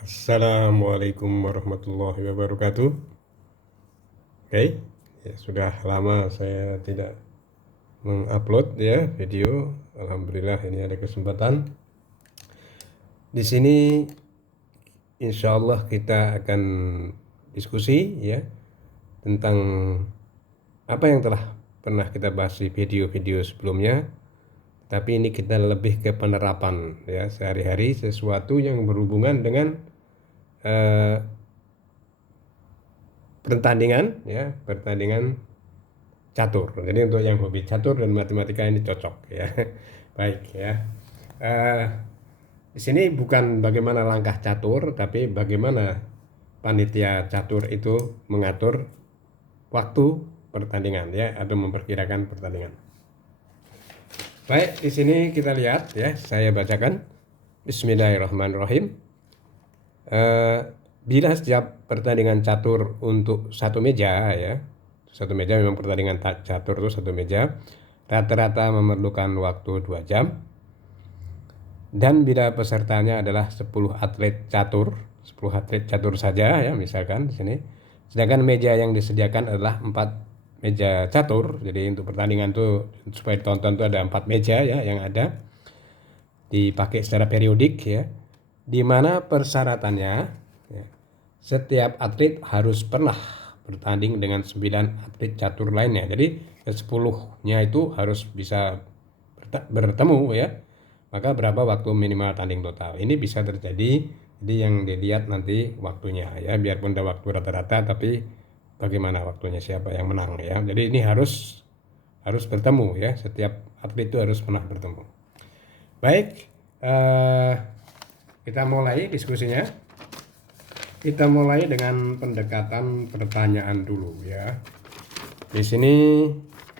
Assalamualaikum warahmatullahi wabarakatuh. Oke, ya sudah lama saya tidak mengupload ya video. Alhamdulillah ini ada kesempatan. Di sini insya Allah kita akan diskusi ya tentang apa yang telah pernah kita bahas di video-video sebelumnya. Tapi ini kita lebih ke penerapan ya sehari-hari sesuatu yang berhubungan dengan pertandingan catur. Jadi untuk yang hobi catur dan matematika ini cocok ya. Baik ya. Eh, di sini bukan bagaimana langkah catur, tapi bagaimana panitia catur itu mengatur waktu pertandingan ya atau memperkirakan pertandingan. Baik, di sini kita lihat ya, saya bacakan. Bismillahirrahmanirrahim. Bila setiap pertandingan catur untuk satu meja ya, satu meja memang pertandingan catur itu satu meja, rata-rata memerlukan waktu 2 jam. Dan bila pesertanya adalah 10 atlet catur saja ya misalkan di sini. Sedangkan meja yang disediakan adalah 4 meja catur. Jadi untuk pertandingan tuh supaya ditonton tuh ada 4 meja ya yang ada dipakai secara periodik ya. Di mana persyaratannya ya, setiap atlet harus pernah bertanding dengan 9 atlet catur lainnya. Jadi ke-10-nya itu harus bisa bertemu ya. Maka berapa waktu minimal tanding total? Ini bisa terjadi. Jadi yang dilihat nanti waktunya ya. Biarpun ada waktu rata-rata tapi bagaimana waktunya siapa yang menang ya. Jadi ini harus bertemu ya. Setiap atlet itu harus pernah bertemu. Baik, kita mulai diskusinya. Kita mulai dengan pendekatan pertanyaan dulu ya. Di sini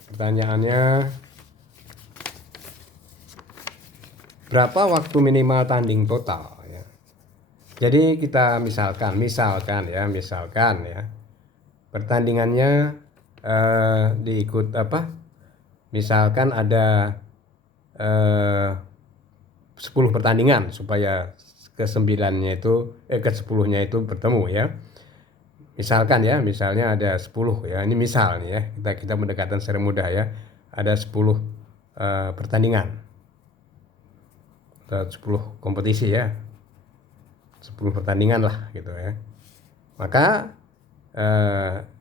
pertanyaannya, berapa waktu minimal tanding total ya. Jadi kita misalkan ya. Pertandingannya diikut apa? Misalkan ada 10 pertandingan supaya ke-9-nya itu ke-10-nya itu bertemu ya. Misalkan ya, misalnya ada 10 ya. Ini misal nih ya. Kita pendekatan secara mudah ya. Ada 10 pertandingan. Atau 10 kompetisi ya. 10 pertandingan lah gitu ya. Maka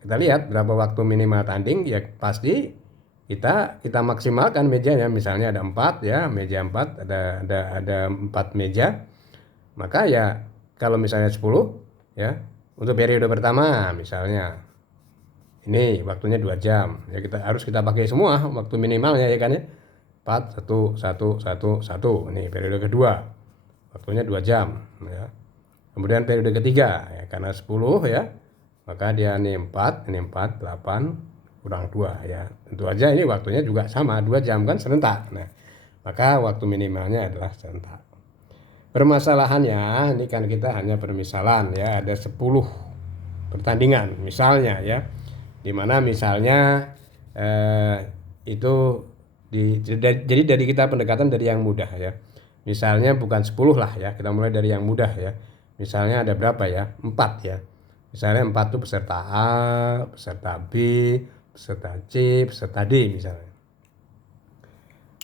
kita lihat berapa waktu minimal tanding ya pasti kita maksimalkan mejanya, misalnya ada 4 ya, meja 4 ada 4 meja. Maka ya kalau misalnya 10 ya, untuk periode pertama misalnya ini waktunya 2 jam. Ya kita pakai semua waktu minimalnya ya kan ya. 4 1 1 1 1. Ini periode kedua. Waktunya 2 jam ya. Kemudian periode ketiga ya karena 10 ya. Maka dia ini 4, 8 kurang 2 ya. Tentu aja ini waktunya juga sama 2 jam kan serentak. Nah, maka waktu minimalnya adalah serentak. Permasalahannya ini kan kita hanya permisalan ya, ada 10 pertandingan misalnya ya. Dimana misalnya itu jadi dari kita pendekatan dari yang mudah ya. Misalnya bukan 10 lah ya, kita mulai dari yang mudah ya. Misalnya ada berapa ya? 4 ya. Misalnya 4 itu peserta A, peserta B, peserta C, peserta D misalnya.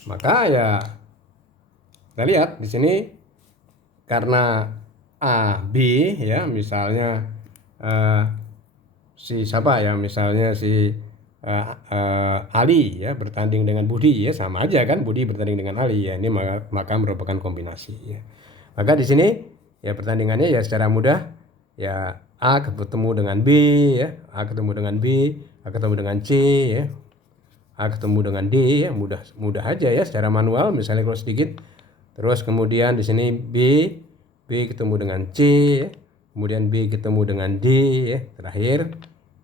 Maka ya kita lihat di sini karena A, B ya, misalnya si siapa ya, misalnya si Ali ya bertanding dengan Budi ya, sama aja kan, Budi bertanding dengan Ali ya, ini maka merupakan kombinasi ya. Maka di sini ya pertandingannya ya secara mudah ya, A ketemu dengan B ya, A ketemu dengan B, A ketemu dengan C ya, A ketemu dengan D ya, mudah aja ya secara manual misalnya kalau sedikit. Terus kemudian di sini B ketemu dengan C ya, kemudian B ketemu dengan D ya, terakhir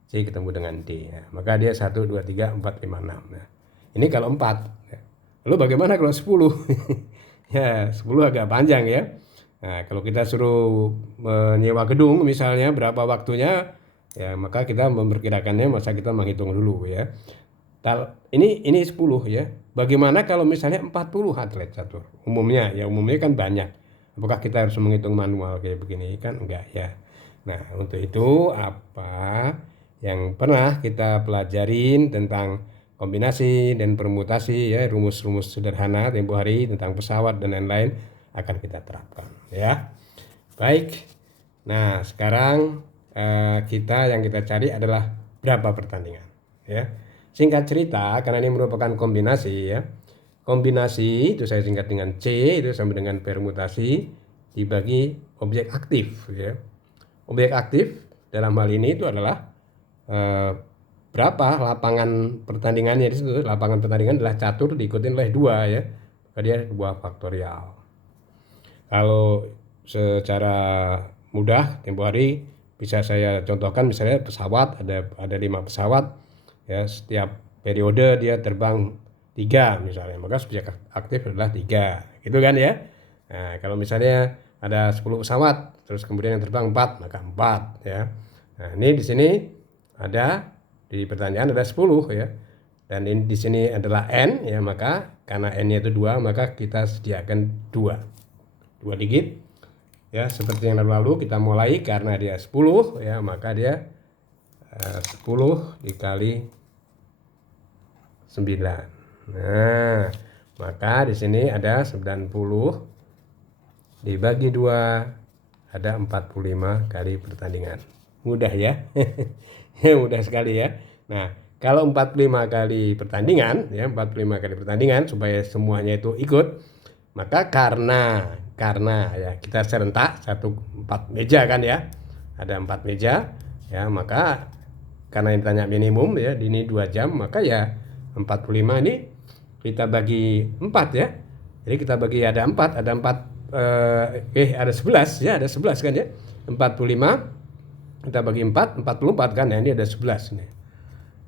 C ketemu dengan D ya. Maka dia 1 2 3 4 5 6. Nah, ini kalau 4 ya. Lalu bagaimana kalau 10? Ya, 10 agak panjang ya. Nah, kalau kita suruh menyewa gedung misalnya berapa waktunya ya, maka kita memperkirakannya, masa kita menghitung dulu ya. Ini 10 ya. Bagaimana kalau misalnya 40 atlet catur? Umumnya kan banyak. Apakah kita harus menghitung manual kayak begini? Kan enggak ya. Nah, untuk itu apa yang pernah kita pelajarin tentang kombinasi dan permutasi ya, rumus-rumus sederhana tempo hari tentang pesawat dan lain-lain akan kita terapkan ya. Baik. Nah, sekarang yang kita cari adalah berapa pertandingan ya. Singkat cerita, karena ini merupakan kombinasi ya. Kombinasi itu saya singkat dengan C, itu sama dengan permutasi dibagi objek aktif ya. Objek aktif dalam hal ini itu adalah berapa lapangan pertandingannya. Di situ lapangan pertandingan adalah catur diikuti oleh 2 ya. Maka dia 2 faktorial. Kalau secara mudah tempo hari bisa saya contohkan, misalnya pesawat ada 5 pesawat ya, setiap periode dia terbang 3 misalnya, maka subjek aktif adalah 3 gitu kan ya. Nah, kalau misalnya ada 10 pesawat terus kemudian yang terbang 4, maka 4 ya. Nah, ini di sini ada di pertanyaan ada 10 ya. Dan ini di sini adalah n ya, maka karena n-nya itu 2 maka kita sediakan 2 digit. Ya, seperti yang lalu kita mulai karena dia 10 ya, maka dia 10 dikali 9. Nah, maka di sini ada 90 dibagi 2 ada 45 kali pertandingan. Mudah ya. Mudah sekali ya. Nah, kalau 45 kali pertandingan ya, 45 kali pertandingan supaya semuanya itu ikut, maka karena ya kita serentak 4 meja kan ya. Ada 4 meja ya, maka karena yang ditanya minimum ya, ini 2 jam, maka ya 45 ini kita bagi 4 ya. Jadi kita bagi ada 4 ada 11 ya, ada 11 kan ya. 45 kita bagi 4, 44 kan ya, ini ada 11 nih.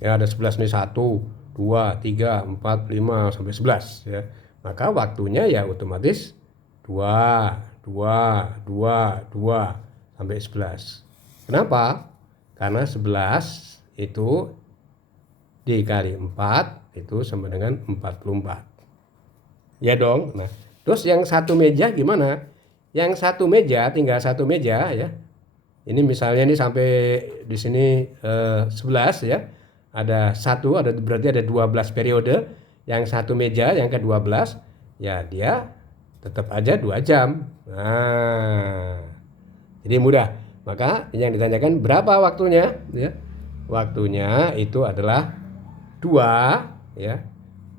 Ya ada 11 nih, 1, 2, 3, 4, 5 sampai 11 ya. Maka waktunya ya otomatis 2 sampai 11. Kenapa? Karena 11 itu dikali 4 itu sama dengan 44. Ya dong. Nah, terus yang satu meja gimana? Yang satu meja tinggal satu meja ya. Ini misalnya ini sampai di sini 11 ya. Ada berarti ada 12 periode. Yang satu meja yang ke-12 ya dia tetap aja 2 jam. Nah, jadi mudah. Maka yang ditanyakan berapa waktunya ya? Waktunya itu adalah 2 ya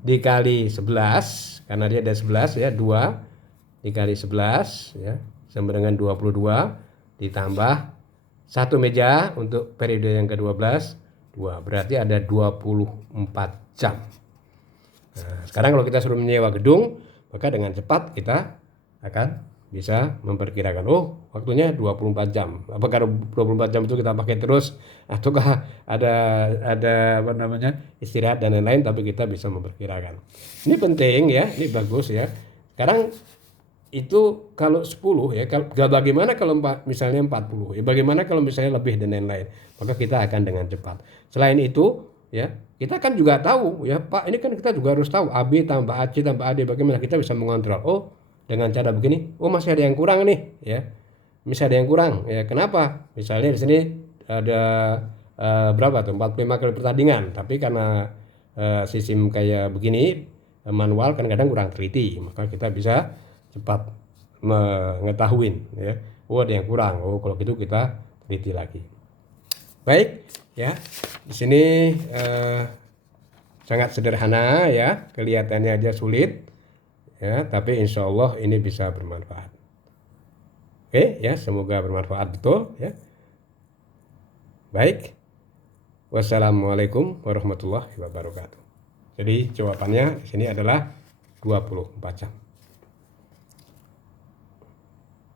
dikali 11, karena dia ada 11 ya, 2 dikali 11 ya sama dengan 22 ditambah 1 meja untuk periode yang ke-12, 2 berarti ada 24 jam. Nah, sekarang kalau kita suruh menyewa gedung, maka dengan cepat kita akan bisa memperkirakan waktunya 24 jam. Apakah 24 jam itu kita pakai terus ataukah ada istirahat dan lain-lain, tapi kita bisa memperkirakan. Ini penting ya, ini bagus ya. Sekarang itu kalau 10 ya, bagaimana kalau misalnya 40 ya, bagaimana kalau misalnya lebih dan lain-lain, maka kita akan dengan cepat. Selain itu ya, kita kan juga tahu ya Pak, ini kan kita juga harus tahu AB tambah AC tambah AD, bagaimana kita bisa mengontrol dengan cara begini, masih ada yang kurang nih ya. Misal ada yang kurang ya, kenapa? Misalnya di sini ada berapa tuh? 45 kali pertandingan, tapi karena sistem kayak begini manual kan kadang kurang teliti, maka kita bisa cepat mengetahui ya. Ada yang kurang. Kalau gitu kita teliti lagi. Baik ya. Di sini sangat sederhana ya, kelihatannya aja sulit. Ya, tapi insya Allah ini bisa bermanfaat. Oke ya, semoga bermanfaat betul ya. Baik. Wassalamualaikum warahmatullahi wabarakatuh. Jadi jawabannya di sini adalah 24 jam.